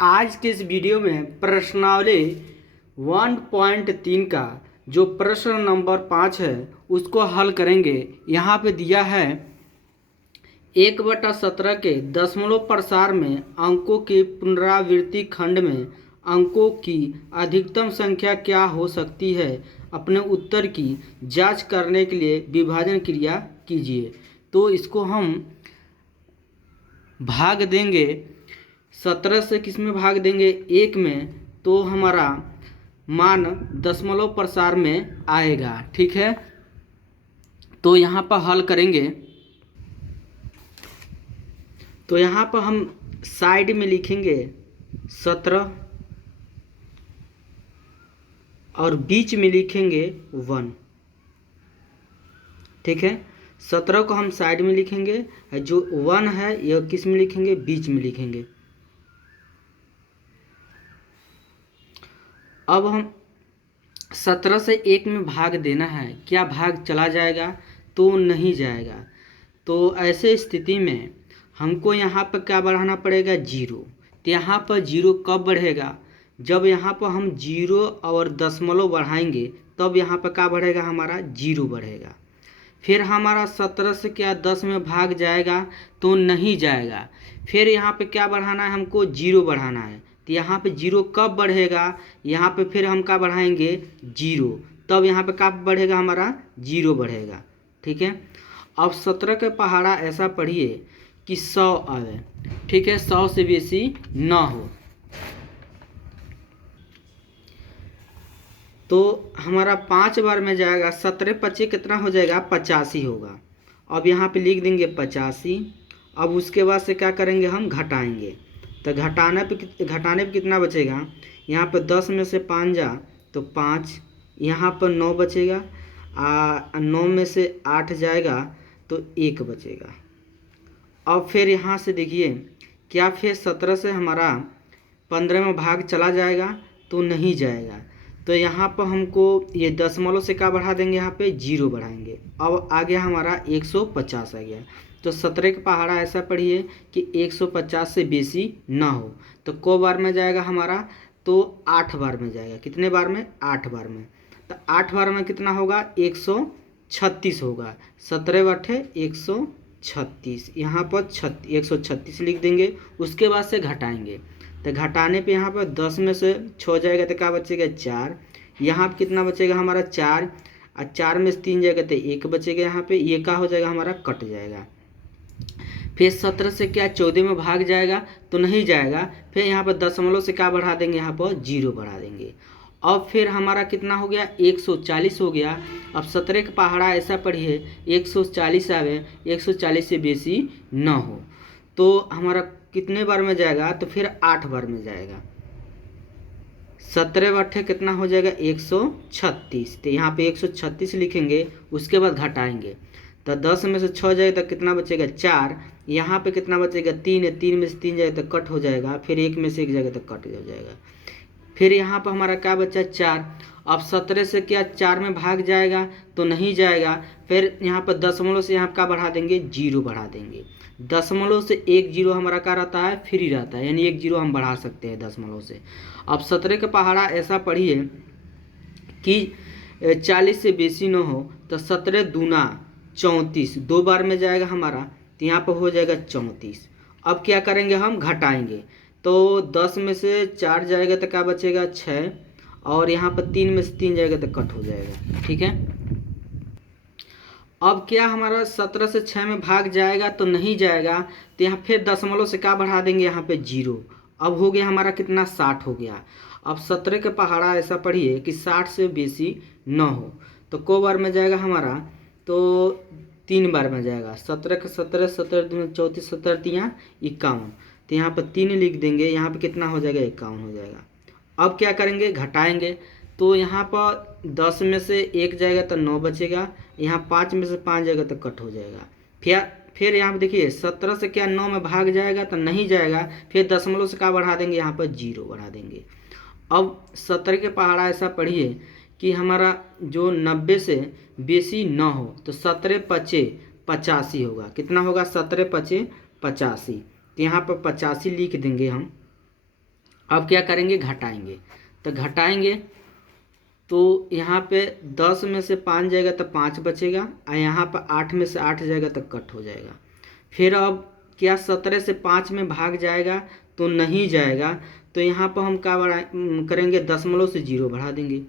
आज के इस वीडियो में प्रश्नावली 1.3 का जो प्रश्न नंबर 5 है उसको हल करेंगे। यहाँ पे दिया है 1/17 के दशमलव प्रसार में अंकों की पुनरावृत्ति खंड में अंकों की अधिकतम संख्या क्या हो सकती है। अपने उत्तर की जांच करने के लिए विभाजन क्रिया कीजिए। तो इसको हम भाग देंगे 17 से, किस में भाग देंगे 1 में, तो हमारा मान दशमलव प्रसार में आएगा। ठीक है, तो यहाँ पर हल करेंगे। तो यहाँ पर हम साइड में लिखेंगे 17 और बीच में लिखेंगे 1। ठीक है, 17 को हम साइड में लिखेंगे, जो 1 है यह किस में लिखेंगे, बीच में लिखेंगे। अब हम 17 से 1 में भाग देना है, क्या भाग चला जाएगा? तो नहीं जाएगा। तो ऐसे स्थिति में हमको यहाँ पर क्या बढ़ाना पड़ेगा, 0। तो यहाँ पर 0 कब बढ़ेगा? जब यहाँ पर हम 0 और दशमलव बढ़ाएंगे तब यहाँ पर क्या बढ़ेगा, हमारा 0 बढ़ेगा। फिर हमारा 17 से क्या 10 में भाग जाएगा? तो नहीं जाएगा। फिर यहाँ पे क्या बढ़ाना है, हमको 0 बढ़ाना है। तो यहाँ पे 0 कब बढ़ेगा? यहाँ पे फिर हम क्या बढ़ाएंगे, 0, तब यहाँ पे क्या बढ़ेगा, हमारा 0 बढ़ेगा। ठीक है, अब 17 के पहाड़ा ऐसा पढ़िए कि 100 आवे। ठीक है, 100 से बेसी ना हो। तो हमारा 5 बार में जाएगा, 17 25 कितना हो जाएगा, 85 होगा। अब यहाँ पे लिख देंगे 85। अब उसके बाद से क्या करेंगे, हम घटाएंगे। तो घटाने पे कितना बचेगा, यहाँ पे 10 में से 5 जा तो 5, यहाँ पर 9 बचेगा, 9 में से 8 जाएगा तो 1 बचेगा। अब फिर यहाँ से देखिए, क्या फिर 17 से हमारा 15 में भाग चला जाएगा? तो नहीं जाएगा। तो यहाँ पर हमको ये दशमलव से क्या बढ़ा देंगे, यहाँ पे 0 बढ़ाएंगे। अब आ गया हमारा 150 आ गया। तो 17 का पहाड़ा ऐसा पढ़िए कि 150 से बेसी ना हो। तो को बार में जाएगा हमारा, तो 8 बार में जाएगा। कितने बार में, 8 बार में। तो 8 बार में कितना होगा, 136 होगा। 17 बटे 136, यहाँ पर 136 लिख देंगे। उसके बाद से घटाएंगे। तो घटाने पे यहाँ पर 10 में से 6 जाएगा तो क्या बचेगा, 4। यहाँ पर कितना बचेगा, हमारा 4, और 4 में से 3 जाएगा तो 1 बचेगा। यहाँ पे ये क्या हो जाएगा, हमारा कट जाएगा। फिर 17 से क्या 14 में भाग जाएगा? तो नहीं जाएगा। फिर यहाँ पर दशमलव से क्या बढ़ा देंगे, यहाँ पर 0 बढ़ा देंगे। अब फिर हमारा कितना हो गया, 140 हो गया। अब 17 का पहाड़ा ऐसा पढ़िए 140 आवे, 140 से बेसी न हो। तो हमारा कितने बार में जाएगा, तो फिर 8 बार में जाएगा। 17 बट्ठे कितना हो जाएगा, 136। तो यहाँ पे 136 लिखेंगे। उसके बाद घटाएंगे। तो 10 में से 6 जाएगा तो कितना बचेगा, 4। यहाँ पे कितना बचेगा, 3 है। 3 में से 3 जाएगा तो कट हो जाएगा। फिर 1 में से 1 जाएगा तो कट हो जाएगा। फिर यहाँ पर हमारा क्या बचा, 4। अब 17 से क्या 4 में भाग जाएगा? तो नहीं जाएगा। फिर यहाँ पर दशमलव से यहाँ क्या बढ़ा देंगे, 0 बढ़ा देंगे। दशमलव से 1 0 हमारा क्या रहता है, फ्री रहता है, यानी 1 0 हम बढ़ा सकते हैं दशमलव से। अब 17 का पहाड़ा ऐसा पढ़िए कि 40 से बेसी न हो। तो 17 दूना 34, 2 बार में जाएगा हमारा। तो यहाँ पर हो जाएगा 34। अब क्या करेंगे, हम घटाएंगे। तो 10 में से 4 जाएगा तो क्या बचेगा, 6, और यहाँ पर 3 में से 3 जाएगा तो कट हो जाएगा। ठीक है, अब क्या हमारा 17 से 6 में भाग जाएगा? तो नहीं जाएगा। तो यहाँ फिर दशमलव से क्या बढ़ा देंगे, यहाँ पे 0। अब हो गया हमारा कितना, 60 हो गया। अब 17 के पहाड़ा ऐसा पढ़िए कि 60 से बेसी न हो। तो को बार में जाएगा हमारा, तो 3 बार में जाएगा। 17 के 17, 17 दूनी 34, 17 तिया 51। तो यहाँ पर 3 लिख देंगे। यहाँ पे कितना हो जाएगा, 51 हो जाएगा। अब क्या करेंगे, घटाएंगे। तो यहाँ पर 10 में से 1 जाएगा तो 9 बचेगा। यहाँ 5 में से 5 जाएगा तो कट हो जाएगा। फिर यहाँ पे देखिए 17 से क्या 9 में भाग जाएगा? तो नहीं जाएगा। फिर दशमलव से क्या बढ़ा देंगे, यहाँ पर 0 बढ़ा देंगे। अब 17 के पहाड़ा ऐसा पढ़िए कि हमारा जो 90 से बेसी न हो। तो 17 पचे 85 होगा। कितना होगा, 17 पचे 85। तो यहाँ पर 85 लिख देंगे हम। अब क्या करेंगे, घटाएंगे। तो घटाएंगे तो यहाँ पे 10 में से 5 जाएगा तो 5 बचेगा, और यहाँ पर 8 में से 8 जाएगा तो कट हो जाएगा। फिर अब क्या 17 से 5 में भाग जाएगा तो नहीं जाएगा, तो यहाँ पर हम क्या करेंगे, दशमलव से 0 बढ़ा देंगे।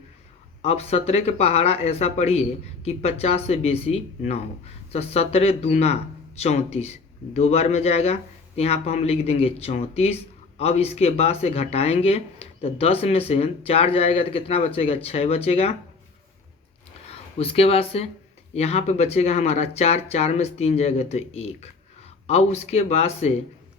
अब 17 के पहाड़ा ऐसा पढ़िए कि 50 से बेसी ना हो। तो 17 दूना 34, 2 बार में जाएगा, तो यहाँ पर हम लिख देंगे 34। अब इसके बाद से घटाएंगे तो 10 में से 4 जाएगा तो कितना बचेगा, 6 बचेगा। उसके बाद से यहाँ पे बचेगा हमारा 4, 4 में से 3 जाएगा तो 1। अब उसके बाद से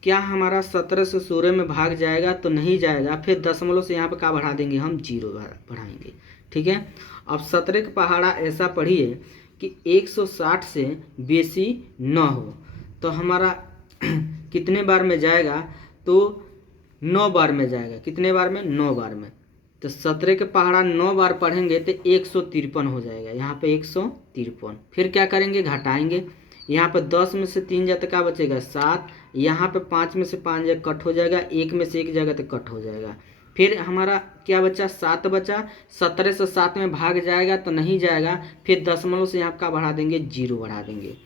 क्या हमारा 17 से 16 में भाग जाएगा तो नहीं जाएगा, फिर दशमलव से यहाँ पे क्या बढ़ा देंगे, हम 0 बढ़ाएंगे। ठीक है। अब 17 का पहाड़ा ऐसा पढ़िए कि 160 से बेसी न हो, तो हमारा कितने बार में जाएगा, तो 9 बार में जाएगा। कितने बार में, 9 बार में। तो 17 के पहाड़ा 9 बार पढ़ेंगे तो 153 हो जाएगा, यहाँ पे 153। फिर क्या करेंगे, घटाएंगे। यहाँ पे 10 में से 3 जाए तो क्या बचेगा, 7। यहाँ पे 5 में से 5 जाए कट हो जाएगा, 1 में से 1 जाएगा तो कट हो जाएगा। फिर हमारा क्या बचा, 7 बचा। 17 से 7 में भाग जाएगा तो नहीं जाएगा, फिर दशमलव से यहाँ का बढ़ा देंगे, 0 बढ़ा देंगे।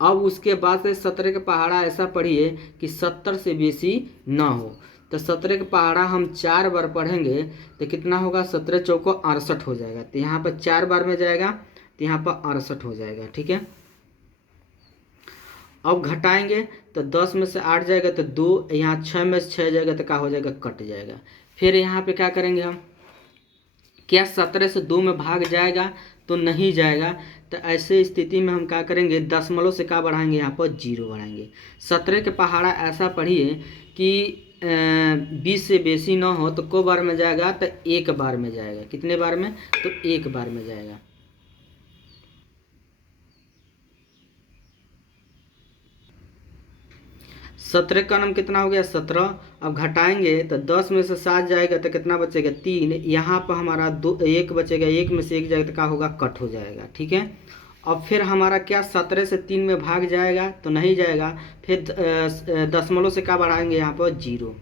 अब उसके बाद से 17 का पहाड़ा ऐसा पढ़िए कि 70 से बेसी ना हो। तो 17 का पहाड़ा हम 4 बार पढ़ेंगे तो कितना होगा, 17 चौको 68 हो जाएगा। तो यहाँ पर 4 बार में जाएगा तो यहाँ पर 68 हो जाएगा। ठीक है। अब घटाएंगे तो 10 में से 8 जाएगा तो 2, यहाँ 6 में से 6 जाएगा तो क्या हो जाएगा, कट जाएगा। फिर यहाँ पे क्या करेंगे हम, क्या 17 से 2 में भाग जाएगा तो नहीं जाएगा, तो ऐसे स्थिति में हम क्या करेंगे, दशमलव से क्या बढ़ाएंगे, यहाँ पर 0 बढ़ाएंगे। 17 के पहाड़ा ऐसा पढ़िए कि 20 से बेसी ना हो, तो को बार में जाएगा, तो 1 बार में जाएगा। कितने बार में, तो 1 बार में जाएगा। सत्रह का नाम कितना हो गया, 17। अब घटाएंगे तो 10 में से 7 जाएगा तो कितना बचेगा, 3। यहाँ पर हमारा 1 बचेगा, 1 में से 1 जाएगा तो क्या होगा, कट हो जाएगा। ठीक है। अब फिर हमारा क्या 17 से 3 में भाग जाएगा तो नहीं जाएगा, फिर दशमलव से क्या बढ़ाएंगे, यहाँ पर 0।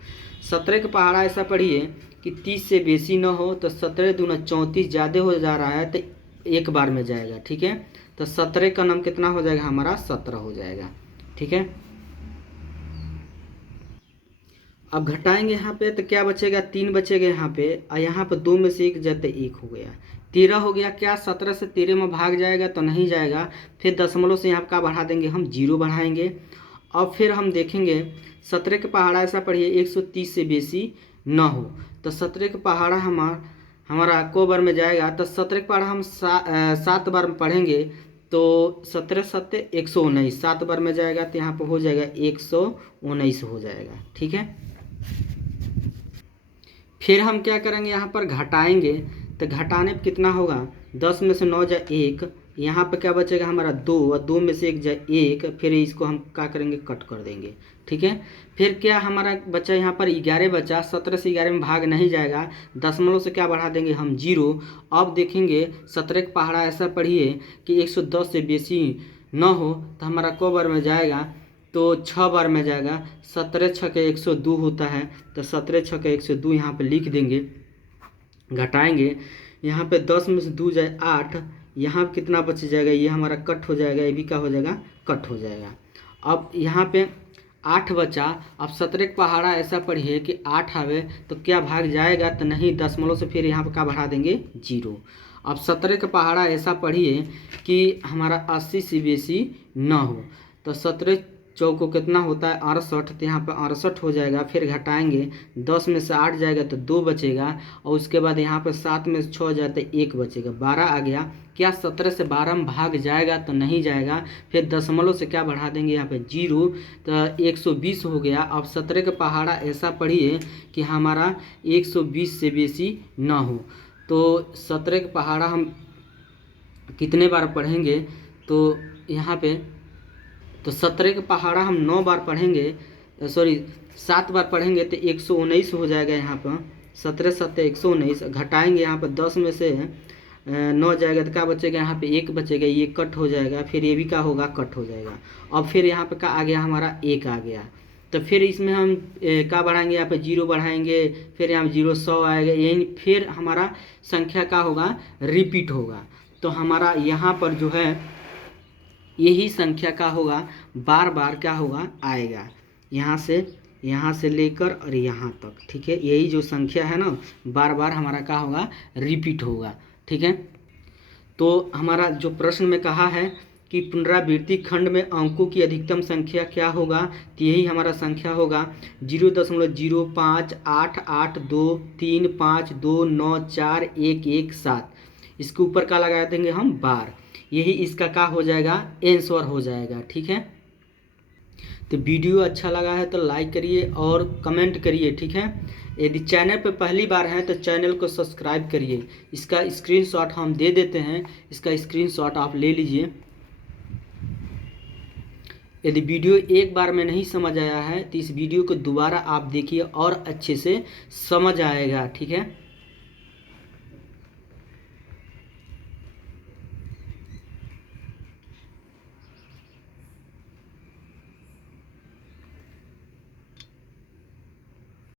17 का पहाड़ा ऐसा पढ़िए कि 30 से बेसी न हो, तो 17 दूना 34 ज़्यादा हो जा रहा है तो 1 बार में जाएगा। ठीक है। तो 17 का नाम कितना हो जाएगा, हमारा 17 हो जाएगा। ठीक है। अब घटाएंगे यहाँ पे तो क्या बचेगा, 3 बचेगा यहाँ पे, और यहाँ पे 2 में से 1 जाते 1 हो गया, 13 हो गया। क्या 17 से 13 में भाग जाएगा तो नहीं जाएगा, फिर दशमलव से यहाँ का बढ़ा देंगे, हम 0 बढ़ाएंगे। अब फिर हम देखेंगे 17 के पहाड़ा ऐसा पढ़िए 130 से बेसी न हो, तो 17 के पहाड़ा हमारा को बार में जाएगा, तो 17 के पहाड़ा हम 7 बार में पढ़ेंगे, तो 17 7 119, 7 बार में जाएगा तो यहाँ पर हो जाएगा 119 हो जाएगा। ठीक है। फिर हम क्या करेंगे, यहाँ पर घटाएंगे, तो घटाने पर कितना होगा, 10 में से 9 जाए 1, यहाँ पर क्या बचेगा हमारा 2, और 2 में से 1 जाए 1, फिर इसको हम क्या करेंगे, कट कर देंगे। ठीक है। फिर क्या हमारा बचा, यहाँ पर 11 बचा, 17 से 11 में भाग नहीं जाएगा, दशमलव से क्या बढ़ा देंगे, हम 0। अब देखेंगे 17 का पहाड़ा ऐसा पढ़िए कि 110 से बेसी न हो, तो हमारा को बार में जाएगा, तो 6 बार में जाएगा। 17 छके 102 होता है, तो 17 छके 102 यहाँ पे लिख देंगे। घटाएंगे, यहाँ पे 10 में से 2 जाए 8, यहाँ पे कितना बच जाएगा, ये हमारा कट हो जाएगा, ये भी क्या हो जाएगा, कट हो जाएगा। अब यहाँ पे 8 बचा। अब 17 का पहाड़ा ऐसा पढ़िए कि 8 आवे तो क्या भाग जाएगा, तो नहीं, दशमलव से फिर यहाँ पर क्या बढ़ा देंगे, 0। अब 17 का पहाड़ा ऐसा पढ़िए कि हमारा 80 से बेसी न हो, तो 17 चौको कितना होता है, 68, तो यहाँ पर 68 हो जाएगा। फिर घटाएंगे, 10 में से 8 जाएगा तो 2 बचेगा, और उसके बाद यहाँ पर 7 में से 6 जाए तो 1 बचेगा, 12 आ गया। क्या 17 से 12 में भाग जाएगा तो नहीं जाएगा, फिर दशमलव से क्या बढ़ा देंगे, यहाँ पे 0, तो 120 हो गया। अब 17 का पहाड़ा ऐसा पढ़िए कि हमारा 120 से बेसी ना हो, तो 17 का पहाड़ा हम कितने बार पढ़ेंगे, तो यहाँ पे तो 17 का पहाड़ा हम 9 बार पढ़ेंगे, सॉरी 7 बार पढ़ेंगे तो 119 हो जाएगा। यहाँ पर 17 7 119। घटाएंगे, यहाँ पर 10 में से 9 जाएगा तो क्या बचेगा, यहाँ पे 1 बचेगा, ये कट हो जाएगा, फिर ये भी क्या होगा, कट हो जाएगा। अब फिर यहाँ पे क्या आ गया, हमारा 1 आ गया। तो फिर इसमें हम क्या बढ़ाएंगे, यहाँ पे 0 बढ़ाएंगे, फिर यहाँ 0 100 आएगा, यही फिर हमारा संख्या का होगा रिपीट होगा। तो हमारा यहाँ पर जो है यही संख्या का होगा बार बार क्या होगा आएगा, यहाँ से लेकर और यहाँ तक, ठीक है। यही जो संख्या है ना बार बार हमारा क्या होगा रिपीट होगा, ठीक है। तो हमारा जो प्रश्न में कहा है कि पुनरावृत्ति खंड में अंकों की अधिकतम संख्या क्या होगा, तो यही हमारा संख्या होगा 0.0588235294117। इसके ऊपर क्या लगा देंगे हम बार, यही इसका क्या हो जाएगा आंसर हो जाएगा, ठीक है। तो वीडियो अच्छा लगा है तो लाइक करिए और कमेंट करिए, ठीक है। यदि चैनल पर पहली बार है तो चैनल को सब्सक्राइब करिए। इसका स्क्रीनशॉट हम दे देते हैं, इसका स्क्रीनशॉट आप ले लीजिए। यदि वीडियो एक बार में नहीं समझ आया है तो इस वीडियो को दोबारा आप देखिए और अच्छे से समझ आएगा, ठीक है।